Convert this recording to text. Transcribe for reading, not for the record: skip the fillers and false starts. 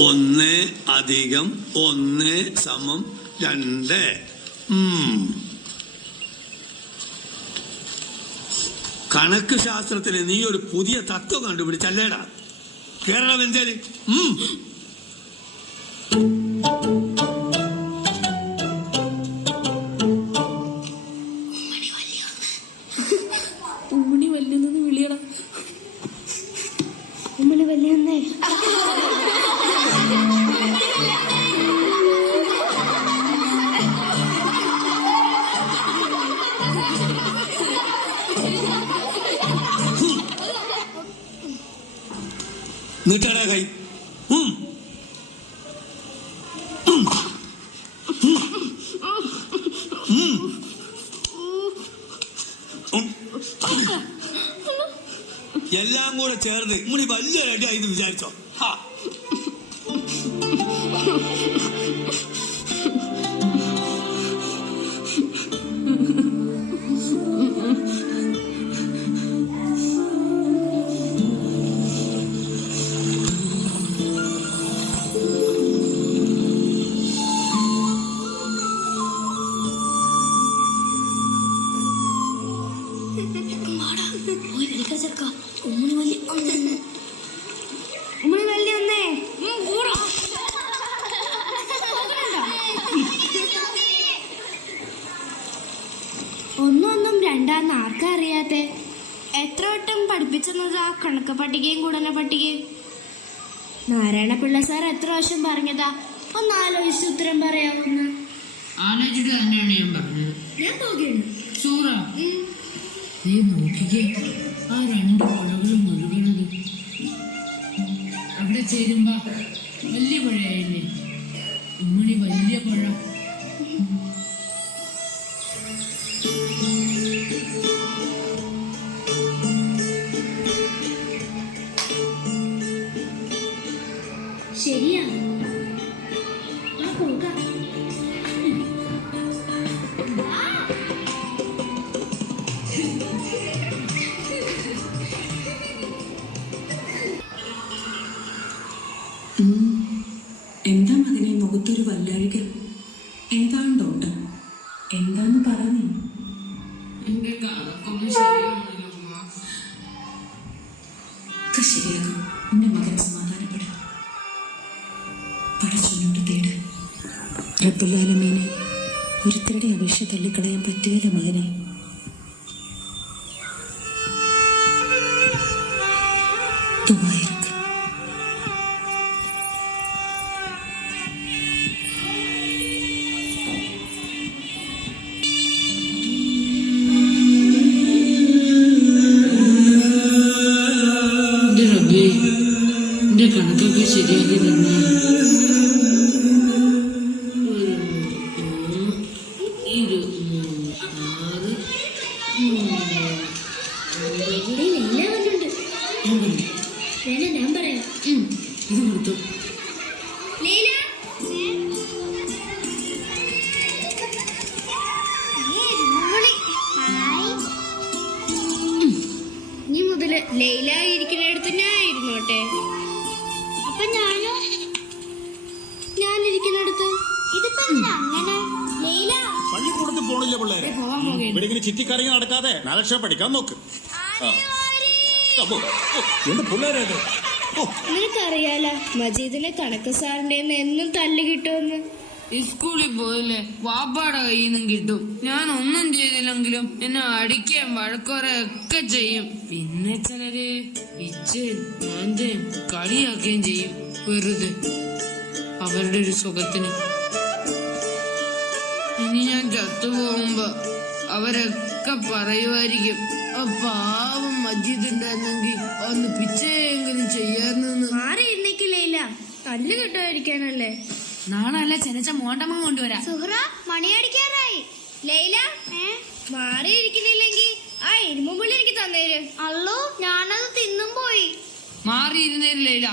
1 + 1 = 2. കണക്ക് ശാസ്ത്രത്തിൽ നീ ഒരു പുതിയ തത്വം കണ്ടുപിടിച്ചല്ലേടാ? കേരളം എന്തേല്? ഉമ്മണി വല്യെന്ന് വിളിയടാ. ഉമ്മണി വല്യെന്നേ. നീട്ടടാ കൈ. എല്ലാം കൂടെ ചേർന്ന് ഇമ്മണി വലിയൊരു അടിയായി വിചാരിച്ചോ? ഒന്നും രണ്ടാന്ന് ആർക്കാ അറിയാത്തെ? എത്ര വട്ടം പഠിപ്പിച്ചെന്നതാ കണക്ക് പട്ടികയും ഗുണന പട്ടികയും? നാരായണപിള്ള സാർ എത്ര വർഷം പറഞ്ഞതാ? ഒന്ന് ആലോചിച്ച് ഉത്തരം പറയാവുന്ന. ആലോചിച്ചിട്ട് തന്നെയാണ് ഞാൻ പറഞ്ഞത്. ഞാൻ നോക്കിയാണ് സൂറ, നീ നോക്കിക്കേ, ആ 2 പുഴകളും ഒഴുകണത്. അവിടെ ചേരുമ്പോ വലിയ പുഴയായില്ലേ? ഉമ്മണി വലിയ പുഴ. ശരിയാ. പോകാം. എന്താ മകനെ മുഖത്തൊരു വല്ലാഴിക? ഏതാണ്ടോട്ട് എന്താന്ന് പറഞ്ഞു? എന്റെ കണക്കൊന്നും ശരിയാണല്ലോ. ശരിയാകും. എന്റെ മകൻ സമാധാനപ്പെടും. പടച്ചോനോട് തേട്. റബ്ബുൽ-ആലമീനെ ഒരുത്തരുടെ അപേക്ഷ തള്ളിക്കളയാൻ പറ്റുകയില്ല മകനെ. ദുആയിരിക്കും. എന്റെ കണക്കൊക്കെ ശരിയാക്കി തന്നെ. ഞാൻ പറയാം. ഇത് കൊടുത്തു. ഇനി മുതല് ലൈല ഇരിക്കുന്നിടത്ത് ഞാൻ ഇരുന്നോട്ടെ. അപ്പൊ ഞാനിരിക്കുന്നിടത്ത് ഇതിപ്പോ അങ്ങനെ? ലൈല പള്ളിക്കൂടത്തിൽ പോണില്ല പിള്ളേരെ. ഇവിടെ ഇങ്ങനെ ചുറ്റിക്കറങ്ങി നടക്കാതെ 4 ലക്ഷം പഠിക്കാൻ നോക്ക്. എന്ത് പിള്ളേരേത്? നിനക്കറിയാലോ മജീദിനെ കണക്ക് സാറിന്റെ എന്നും തല്ല് കിട്ടുമെന്ന്. സ്കൂളിൽ പോയില്ലേ, വാപ്പാടെ കയ്യിൽ നിന്നും കിട്ടും. ഞാൻ ഒന്നും ചെയ്തില്ലെങ്കിലും എന്നെ അടിക്കുകയും വഴക്കുറയൊക്കെ ചെയ്യും. പിന്നെ ചിലര് പിച്ചയും മാന്തയും കളിയാക്കുകയും ചെയ്യും, വെറുതെ അവരുടെ ഒരു സുഖത്തിന്. ഇനി ഞാൻ ചത്തുപോകുമ്പോ അവരൊക്കെ പറയുമായിരിക്കും, ആ പാവം മജീദ് ഉണ്ടായിരുന്നെങ്കിൽ ഒന്ന് പിച്ചയെങ്കിലും ചെയ്യാറുന്ന്. മാറിയിരുന്നില്ല, തല്ല് കിട്ടുമായിരിക്കാനല്ലേ. നാളെ അല്ല ചെനച്ച മോണ്ടമ്മ കൊണ്ടുവരാം. സുഹ്റ, മണിയടിക്കാറായി. ലൈല മാറിയിരിക്കുന്നില്ലെങ്കിൽ ആ ഇരുമ്പുള്ളി എനിക്ക് തന്നേര്. അല്ലോ, ഞാനത് തിന്നും പോയി. മാറിയിരുന്നേരില്ല.